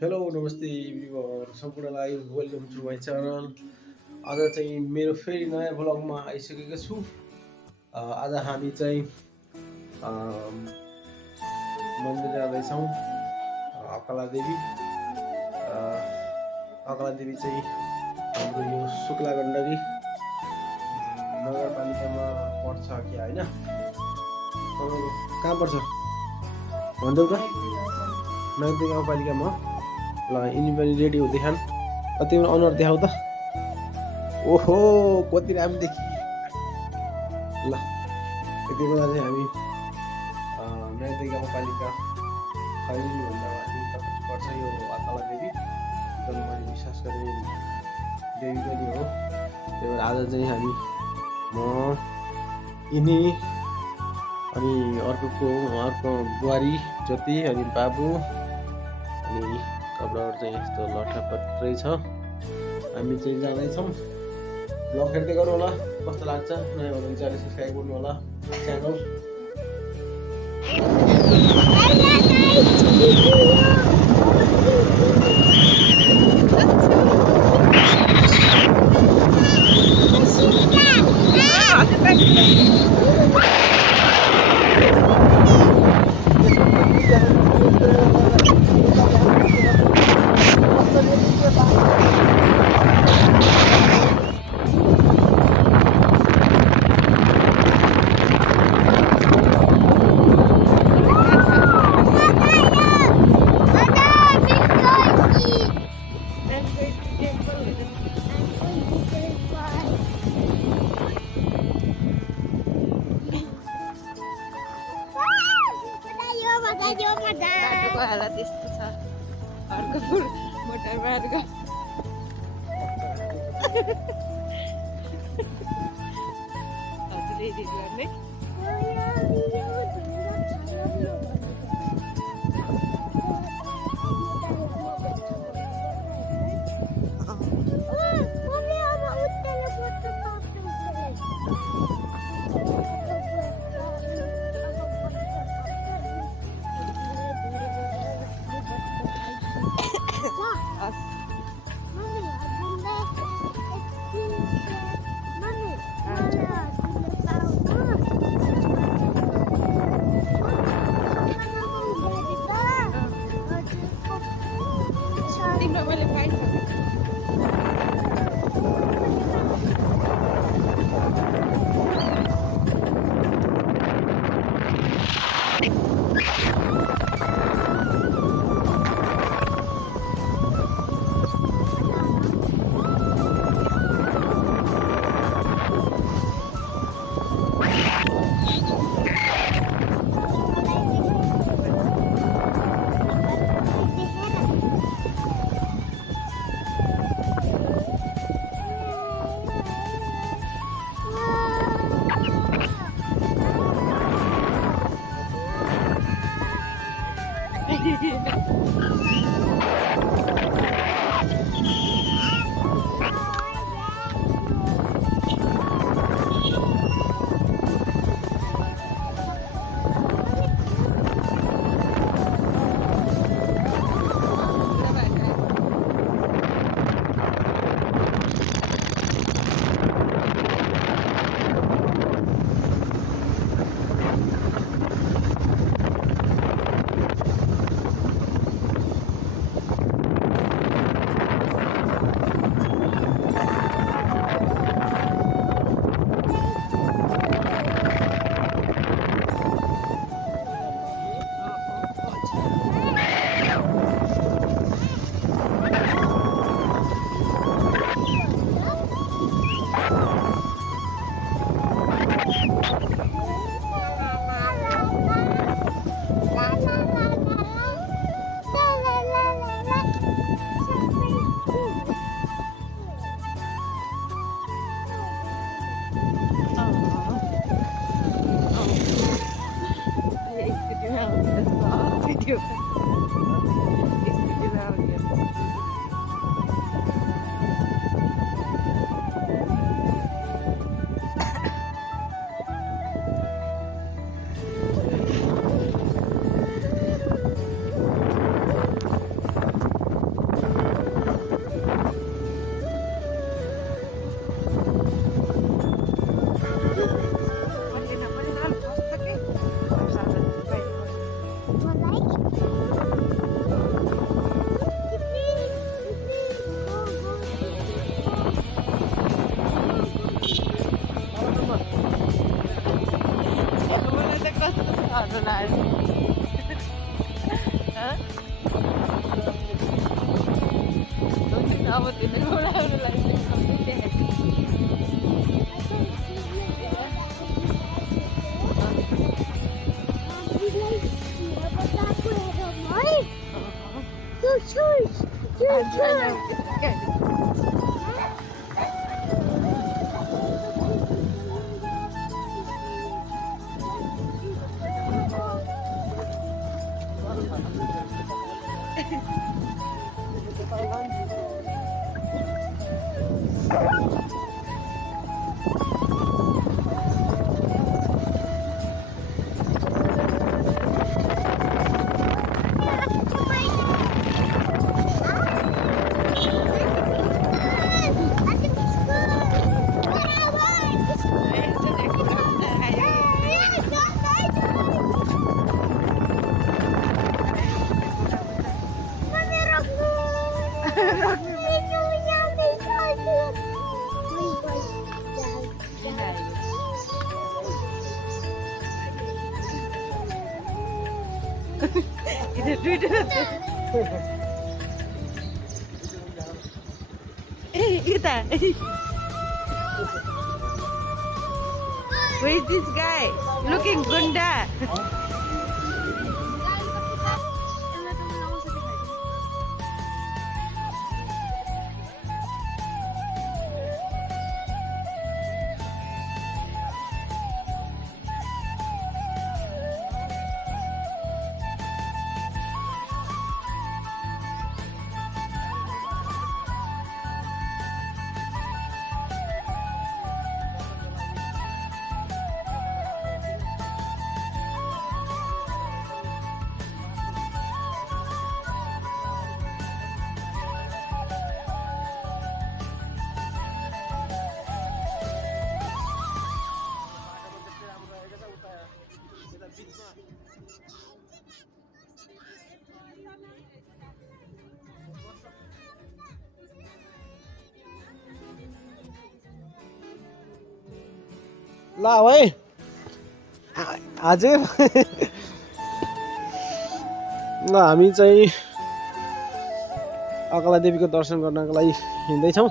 Hello नमस्ते everyone सम्पूर्णलाई welcome to my channel. आज चाहिँ मेरो फेरि नयाँ भ्लगमा आइसकेको छु। आज हामी चाहिँ मन्दिर जाँदैछौँ। अकला देवी चाहिँ हाम्रो यो शुक्ला गण्डकी नगरपालिकामा पर्छ कि होइन? कहाँ पर्छ भनिदेऊ त? नगरपालिका गाउँपालिकामा। ल यिनी पनि रेडी हुँदै खान्। तिम्रो अनुहार देखाउ त। ओहो कति राम्रो देखि। ल यति बेला चाहिँ हामी नगरपालिका गाउँपालिका खैरीभन्दा माथि पर्छ यो अकला देवी। एकदम मैले विश्वास गर्ने देवी पनि हो। त्यही भएर आज चाहिँ हामी म यिनी अनि अर्को बुहारी ज्योति अनि बाबु अनि कपडाहरू चाहिँ यस्तो लट्ठापट्टै छ। हामी चाहिँ जाँदैछौँ। ब्लग हेर्दै गरौँ होला कस्तो लाग्छ। नयाँ भने चाहिँ सब्सक्राइब गर्नु होला च्यानल। बाटोको हालत यस्तो छ। अर्को मोटर मार्ग हजुरले एडिट गर्ने तिम्रो मैले पाइसकेँ। मोतीले उडाउनुलाई Itu duit. Kita. Who is this guy? Looking gunda. ल है आज ल हामी चाहिँ अकला देवीको दर्शन गर्नको लागि हिँड्दैछौँ।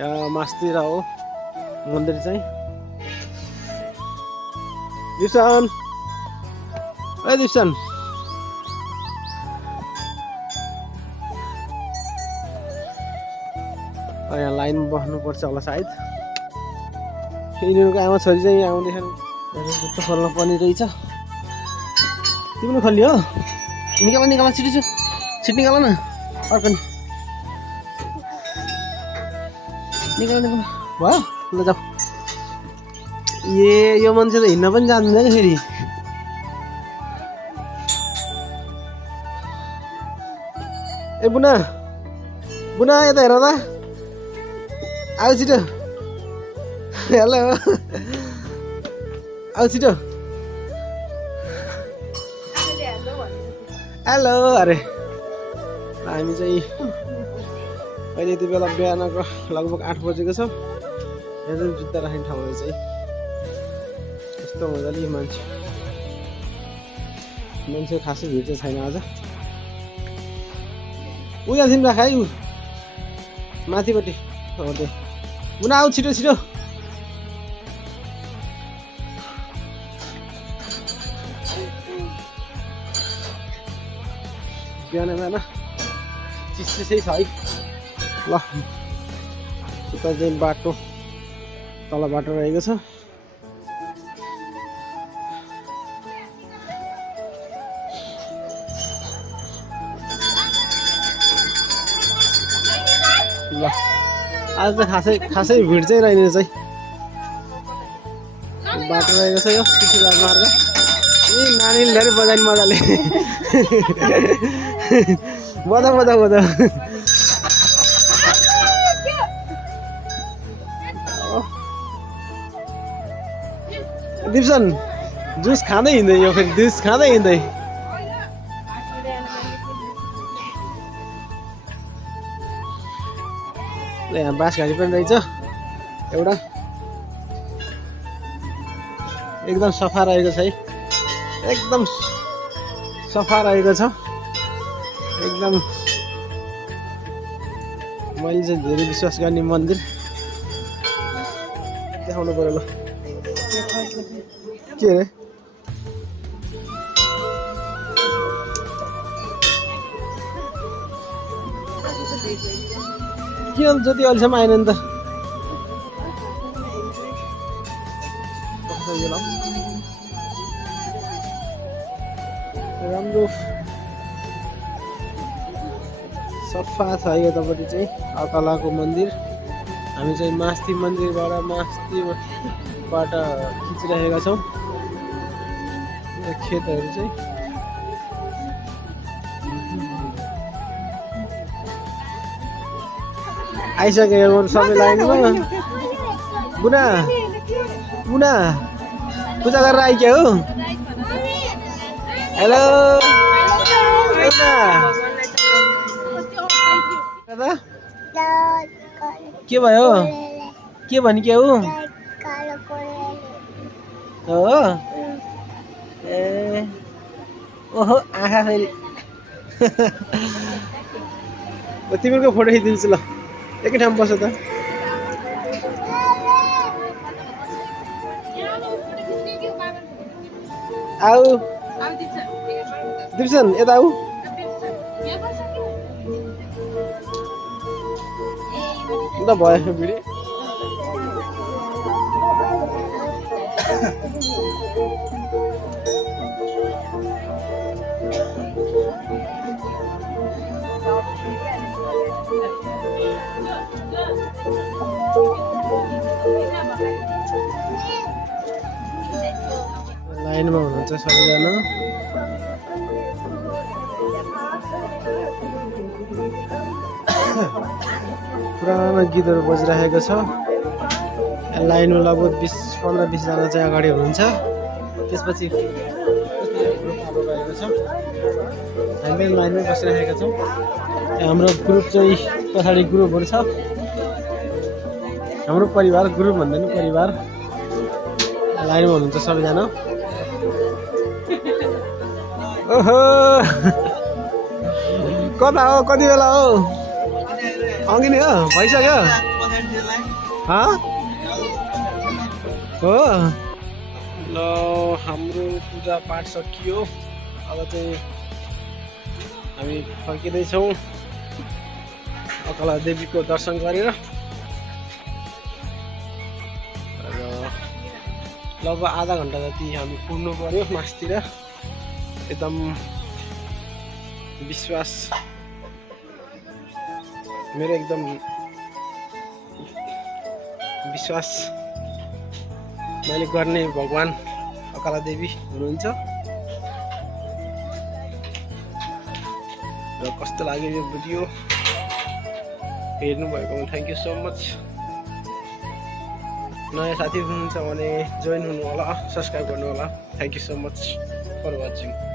यहाँ मास्तिर हो मन्दिर चाहिँ। दिप्सन ए दिप्सन यहाँ लाइनमा बस्नुपर्छ होला सायद। यिनीहरूको आमा छोरी चाहिँ यहाँ आउँदैछन्। जुत्ता खोल्न पर्ने रहेछ। तिमी पनि खोल्ली हो? निकाल निकाल छिटो छिट निकाल न। अर्को निकाल निकाल भयो ल जाऊ। ए यो मान्छे त हिँड्न पनि जान्दैन क्या फेरि। ए बुना बुना यता हेर त। आऊ छिटो। हेलो आऊ छिटो। हेलो अरे हामी चाहिँ अहिले यति बेला बिहानको लगभग 8 बजेको छ। यहाँ चाहिँ जुत्ता राख्ने ठाउँमा चाहिँ यस्तो मजाले मान्छे खासै भिड चाहिँ छैन आज। उयो थिम राख है ऊ माथिपट्टि हो त्यो। मुना आऊ छिटो छिटो। बिहान बिहान चिसै छ है। ल उता चाहिँ बाटो तल बाटो रहेको छ। ल आज त खासै भिड चाहिँ रहेन चाहिँ। बाटो रहेको छ यो कृषि राजमार्ग। ए नानीले धेरै बजाइन मजाले बजा बजा बजा। दिप्सन जुस खाँदै हिँड्दै यो फेरि जुस खाँदै हिँड्दै। ल यहाँ बास घारी पनि रहेछ एउटा। एकदम सफा रहेको छ है। एकदम सफा रहेको छ। एकदम मैले चाहिँ धेरै विश्वास गर्ने मन्दिर देखाउनु पर्यो ल के रे किन जति अहिलेसम्म आएन नि त राम्रो सफा छ यतापट्टि चाहिँ अकालाको मन्दिर हामी चाहिँ मास्ती मन्दिरबाट खिचिरहेका छौँ खेतहरू चाहिँ आइसक्यो सबै लाइनमा बुना बुना पूजा गरेर आइक्यो हो हेलो के भयो के भने के हो ए ओहो आँखा फेरि तिमीहरूको फोटो खिचिदिन्छु ल एकै ठाउँ बस त आऊ दिप्सन यता आऊ ल भयो भिडियो लाइनमा हुनुहुन्छ सबैजना पुरानो गीतहरू बजिरहेको छ लाइनमा लगभग 15-20 जना चाहिँ अगाडि हुनुहुन्छ त्यसपछि गएको छ हामी लाइनमै बसिरहेका छौँ हाम्रो ग्रुप चाहिँ पछाडि ग्रुपहरू छ हाम्रो परिवार ग्रुप भन्दा नि परिवार लाइनमा हुनुहुन्छ सबैजना ओहो कता हो कति बेला हो अघि नै हो भइसक्यो हो ल हाम्रो पूजा पाठ सकियो अब चाहिँ हामी फर्किँदैछौँ अकला देवीको दर्शन गरेर र लगभग आधा घन्टा जति हामी पुग्नु पर्यो मासतिर एकदम विश्वास मेरो एकदम विश्वास मैले गर्ने भगवान् अकाला देवी हुनुहुन्छ र कस्तो लाग्यो यो भिडियो हेर्नु भएकोमा थ्याङ्क यू सो मच नयाँ साथी हुनुहुन्छ भने जोइन हुनु होला सब्स्क्राइब गर्नु होला thank you so much for watching